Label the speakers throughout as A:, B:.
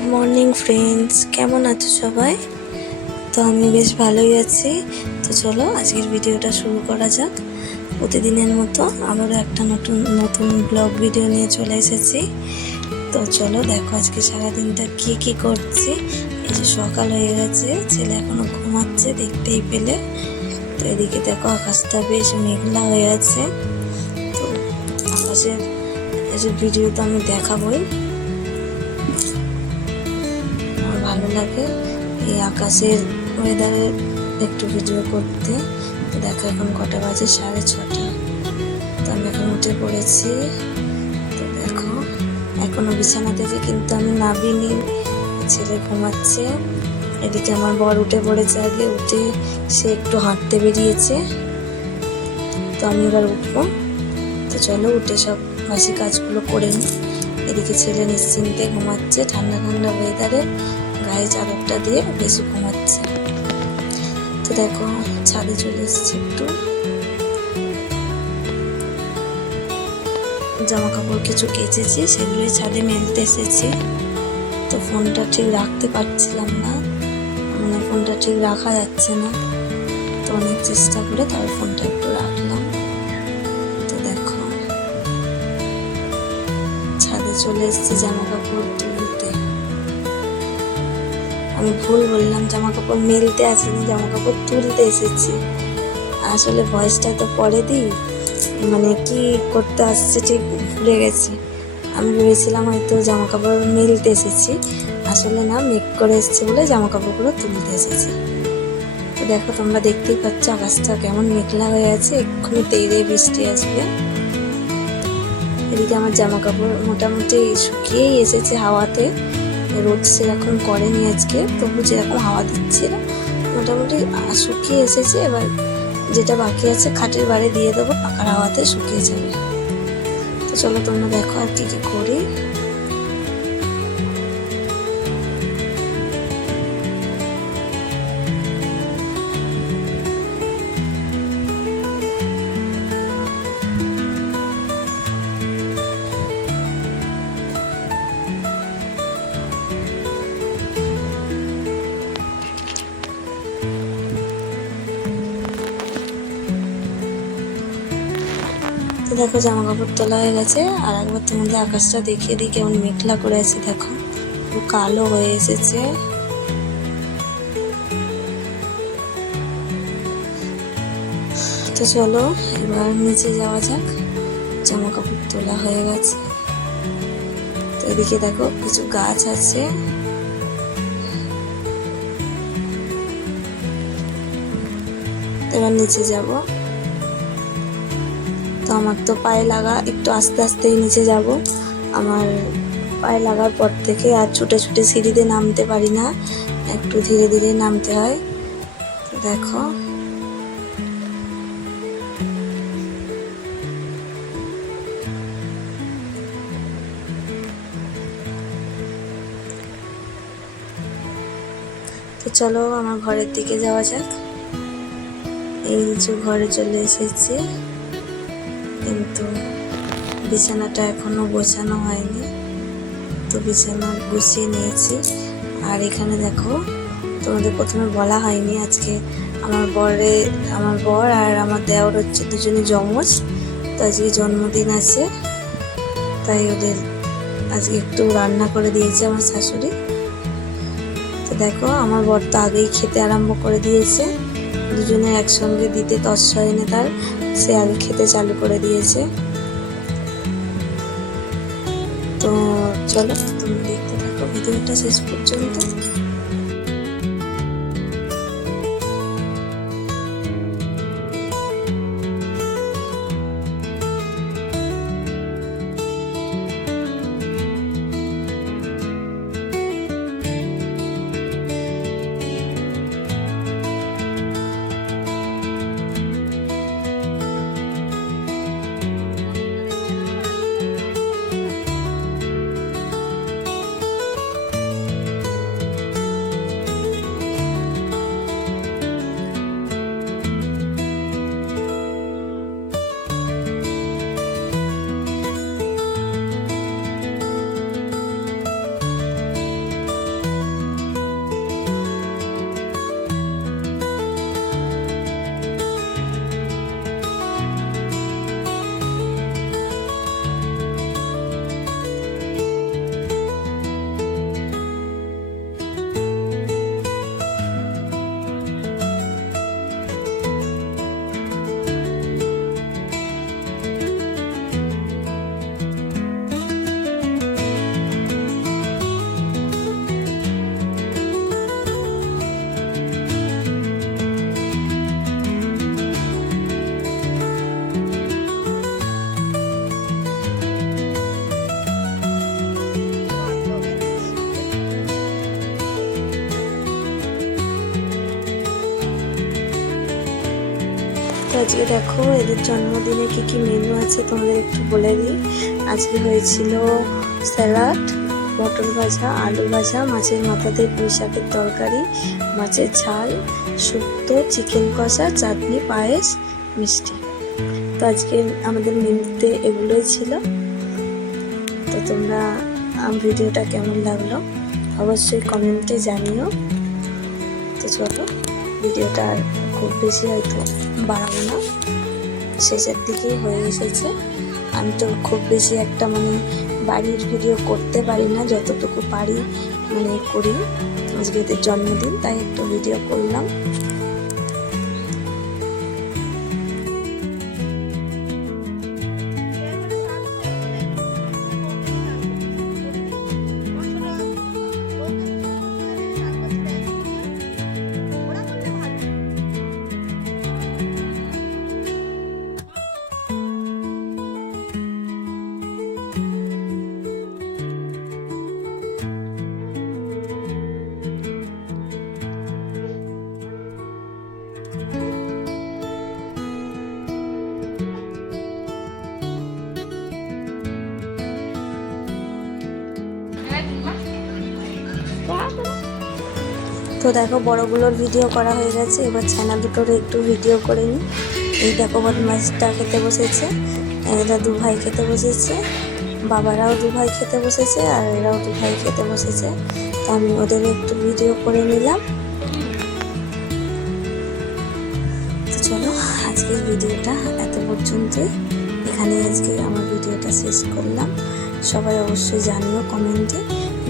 A: Good morning friends কেমন আছো সবাই? তো আমি বেশ ভালোই আছি। তো চলো, আজকের ভিডিওটা শুরু করা যাক। প্রতিদিনের মতো আবারও একটা নতুন নতুন ব্লগ ভিডিও নিয়ে চলে এসেছি। তো চলো, দেখো আজকে সারাদিনটা কী কী করছি। এই যে সকাল হয়ে গেছে, ছেলে এখনও ঘুমাচ্ছে, দেখতেই পেলে। তো এদিকে দেখো, আকাশটা বেশ মেঘলা হয়ে আছে। তো আকাশের এসব ভিডিও তো আমি দেখাবই। ভালো লাগে এই আকাশের ওয়েদারের একটু ভিডিও করতে। দেখো এখন কটা বাজে, সাড়ে ছটা। তো আমি এখন উঠে পড়েছি। তো দেখো, এখনও বিছানা থেকে কিন্তু আমি নাবিনি ছেলে ঘুমাচ্ছে। এদিকে আমার বর উঠে পড়েছে আগে, উঠে সে একটু হাঁটতে বেরিয়েছে। তো আমি এবার উঠবো। তো চলো, উঠে সব বাসি কাজগুলো করে নিই এদিকে ছেলে নিশ্চিন্তে ঘুমাচ্ছে, ঠান্ডা ঠান্ডা ওয়েদারে গায়ে চাদরটা দিয়ে বেশি ঘুমাচ্ছে। তো দেখো, ছাদে চলে এসেছি একটু। জামা কাপড় কিছু কেচেছি, সেগুলোই ছাদে মেলতে এসেছি। তো ফোনটা ঠিক রাখতে পারছিলাম না। মানে ফোনটা ঠিক রাখা যাচ্ছে না। তো অনেক চেষ্টা করে তারপর ফোনটা একটু রাখলাম। চলে এসেছি জামা কাপড় তুলতে আমি ভুল বললাম জামা কাপড় মেলতে আসিনি জামা কাপড় তুলতে এসেছি। আসলে ভয়েসটা তো পরে দিই মানে কি করতে আসছে ঠিক ভুলে গেছি। আমি ভেবেছিলাম হয়তো জামা কাপড় মেলতে এসেছি, আসলে না, মেক করে এসেছি বলে জামা কাপড়গুলো তুলতে এসেছি। দেখো, তোমরা দেখতেই পাচ্ছ আকাশটা কেমন মেঘলা হয়ে আছে, এক্ষুনি তেড়ে বৃষ্টি আসবে। এদিকে আমার জামা কাপড় মোটামুটি শুকিয়েই এসেছে হাওয়াতে। রোদ সেরকম করেনি আজকে, তবু যেরকম হাওয়া দিচ্ছিল মোটামুটি শুকিয়ে এসেছে। এবার যেটা বাকি আছে খাটের বাড়ি দিয়ে দেবো, পাকার হাওয়াতে শুকিয়ে যাবে। তো চলো তোমরা দেখো আর কি কি করি। দেখো জামা কাপড় তোলা হয়ে গেছে। আর একবার তোমাদের আকাশটা দেখিয়ে দিই কেমন মেঘলা করে আছে, দেখো। পুরো কালো হয়ে এসেছে। তো চলো, এবার নিচে যাওয়া যাক। জামা কাপড় তোলা হয়ে গেছে। তো এদিকে দেখো কিছু গাছ আছে। এবার নিচে যাব। তো আমার তো পায়ে লাগা, একটু আস্তে আস্তেই নিচে যাব। আমার পায়ে লাগার পর থেকে আর ছুটে ছুটে সিঁড়িতে নামতে পারি না। একটু ধীরে ধীরে নামতে হয়। দেখো। তো চলো আমার ঘরের দিকে যাওয়া যাক। এই যে ঘরে চলে এসেছি। কিন্তু বিছানাটা এখনও গোছানো হয়নি। তো বিছানা গুছিয়ে নিয়েছি। আর এখানে দেখো, তোমাদের প্রথমে বলা হয়নি আজকে আমার বরে, আমার বর আর আমার দেওর হচ্ছে দুজনে যমজ তো আজকে জন্মদিন আছে। তাই ওদের আজকে একটু রান্না করে দিয়েছে আমার শাশুড়ি। তো দেখো, আমার বর তো আগেই খেতে আরম্ভ করে দিয়েছে। দুজনে একসঙ্গে দিতে তৎসয় তার সে আগে খেতে চালু করে দিয়েছে। তো চলো তুমি দেখতে থাকো ভিডিওটা শেষ পর্যন্ত। আজকে দেখো, এদের জন্মদিনে কি কি মেনু আছে তোমাদের একটু বলে দিই। আজকে হয়েছিল স্যালাড, পটল ভাজা, আলু ভাজা, মাছের মাথা দিয়ে পুঁই শাকের তরকারি, মাছের ঝাল, শুক্তো, চিকেন কষা, চাটনি, পায়েস, মিষ্টি। তো আজকে আমাদের মেনুতে এগুলোই ছিল। তো তোমরা ভিডিওটা কেমন লাগল অবশ্যই কমেন্টে জানিও। তো চলো, ভিডিওটা খুব বেশি হয়তো বাড়াবো না। শেষের দিকেই হয়ে এসেছে। আমি তো খুব বেশি একটা মানে বাড়ির ভিডিও করতে পারি না, যতটুকু পারি মানে করি। আজকে জন্মদিন, তাই একটু ভিডিও করলাম। তো দেখো, বড়গুলোর ভিডিও করা হয়ে গেছে। এবার ছানা দুটোর একটু ভিডিও করে নিই। এই দেখো বদমাসটা খেতে বসেছে। এরা দু ভাই খেতে বসেছে। বাবারাও দু ভাই খেতে বসেছে আর এরাও দু ভাই খেতে বসেছে। তো আমি ওদের একটু ভিডিও করে নিলাম। চলো, আজকের ভিডিওটা এত পর্যন্তই। এখানে আজকে আমার ভিডিওটা শেষ করলাম। সবাই অবশ্যই জানিও কমেন্টে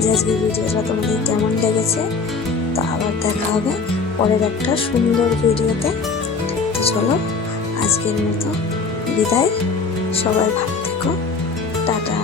A: যে আজকের ভিডিওটা তোমাদের কেমন লেগেছে। দেখা হবে পরের একটা সুন্দর ভিডিওতে। চলো আজকের মতো বিদায়। সবাই ভালো থেকো। টাটা।